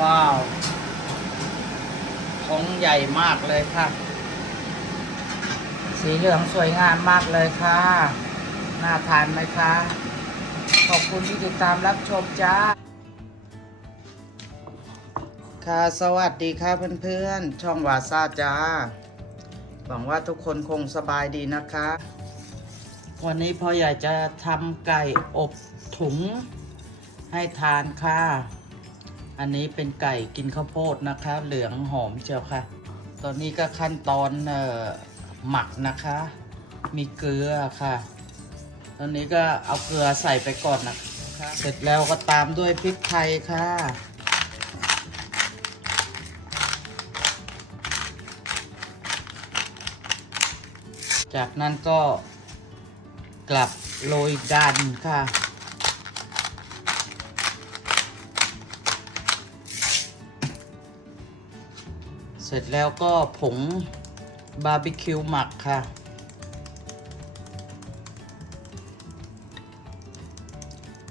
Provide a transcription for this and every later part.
ว้าวของใหญ่มากเลยค่ะ สีเหลืองสวยงามมากเลยค่ะ น่าทานไหมคะ ขอบคุณที่ติดตามรับชมจ้า ค่ะสวัสดีค่ะเพื่อนๆ ช่องวาซาจ้า หวังว่าทุกคนคงสบายดีนะคะ วันนี้พ่อใหญ่จะทำไก่อบถุงให้ทานค่ะ อันนี้เป็นไก่กินข้าวโพดนะคะ เหลืองหอมเชียวค่ะ ตอนนี้ก็ขั้นตอนเอ่อหมักนะคะ มีเกลือค่ะ ตอนนี้ก็เอาเกลือใส่ไปก่อนนะคะเสร็จแล้วก็ตามด้วยพริกไทยค่ะจากนั้นก็กลับโรยดันค่ะ ร็จแล้วก็ผงบาร์บีคิวหมักค่ะ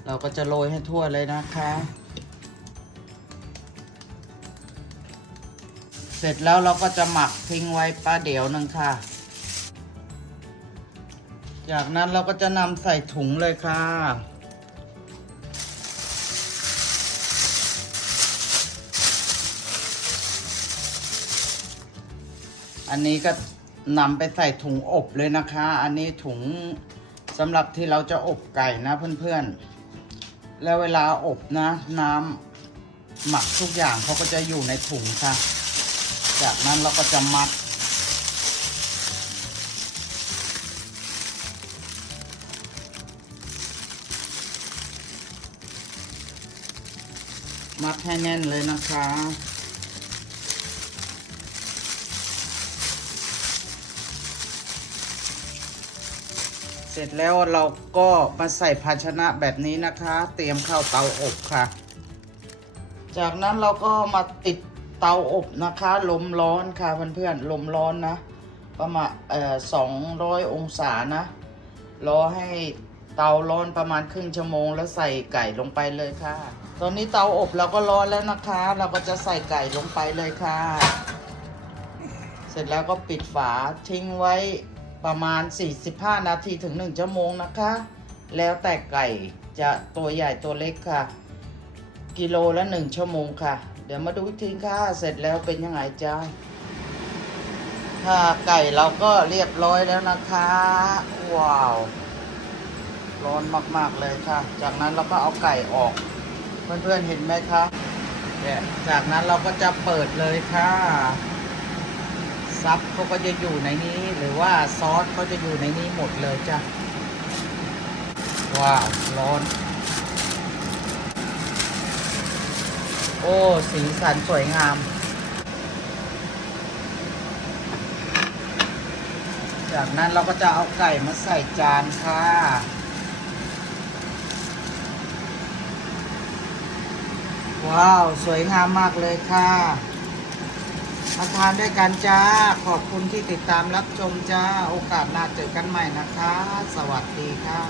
เราก็จะโรยให้ทั่วเลยนะคะ เสร็จแล้วเราก็จะหมักทิ้งไว้ประเดี๋ยวหนึงค่ะ จากนั้นเราก็จะนำใส่ถุงเลยค่ะ อันนี้ก็นำไปใส่ถุงอบเลยนะคะ อันนี้ถุงสำหรับที่เราจะอบไก่นะเพื่อนๆ แล้วเวลาอบนะน้ำหมักทุกอย่างเขาก็จะอยู่ในถุงค่ะ จากนั้นเราก็จะมัด มัดให้แน่นเลยนะคะ เสร็จแล้วเราก็มาใส่ภาชนะแบบนี้นะคะ เตรียมเข้าเตาอบค่ะ จากนั้นเราก็มาติดเตาอบนะคะลมร้อนค่ะเพื่อนๆลมร้อนนะ ประมาณเอ่อสองร้อยองศานะ รอให้เตาร้อนประมาณครึ่งชั่วโมงแล้วใส่ไก่ลงไปเลยค่ะ ตอนนี้เตาอบเราก็ร้อนแล้วนะคะ เราก็จะใส่ไก่ลงไปเลยค่ะ เสร็จแล้วก็ปิดฝาทิ้งไว้ ประมาณ 45 นาทีถึง 1 ชั่วโมงนะคะ แล้วแต่ไก่จะตัวใหญ่ตัวเล็กค่ะ กิโลละ 1 ชั่วโมงค่ะ เดี๋ยวมาดูอีกทีค่ะ เสร็จแล้วเป็นยังไงจ้าค่ะไก่เราก็เรียบร้อยแล้วนะคะ ว้าว ร้อนมากๆเลยค่ะ จากนั้นเราก็เอาไก่ออก เพื่อนๆเห็นไหมคะเนี่ยจากนั้นเราก็จะเปิดเลยค่ะ ซับเขาก็จะอยู่ในนี้หรือว่าซอสเขาจะอยู่ในนี้หมดเลยจ้ะ ว้าว ร้อน โอ้ สีสันสวยงามจากนั้นเราก็จะเอาไก่มาใส่จานค่ะ ว้าว สวยงามมากเลยค่ะ มาทานด้วยกันจ้า ขอบคุณที่ติดตามรับชมจ้า โอกาสหน้าเจอกันใหม่นะคะ สวัสดีค่ะ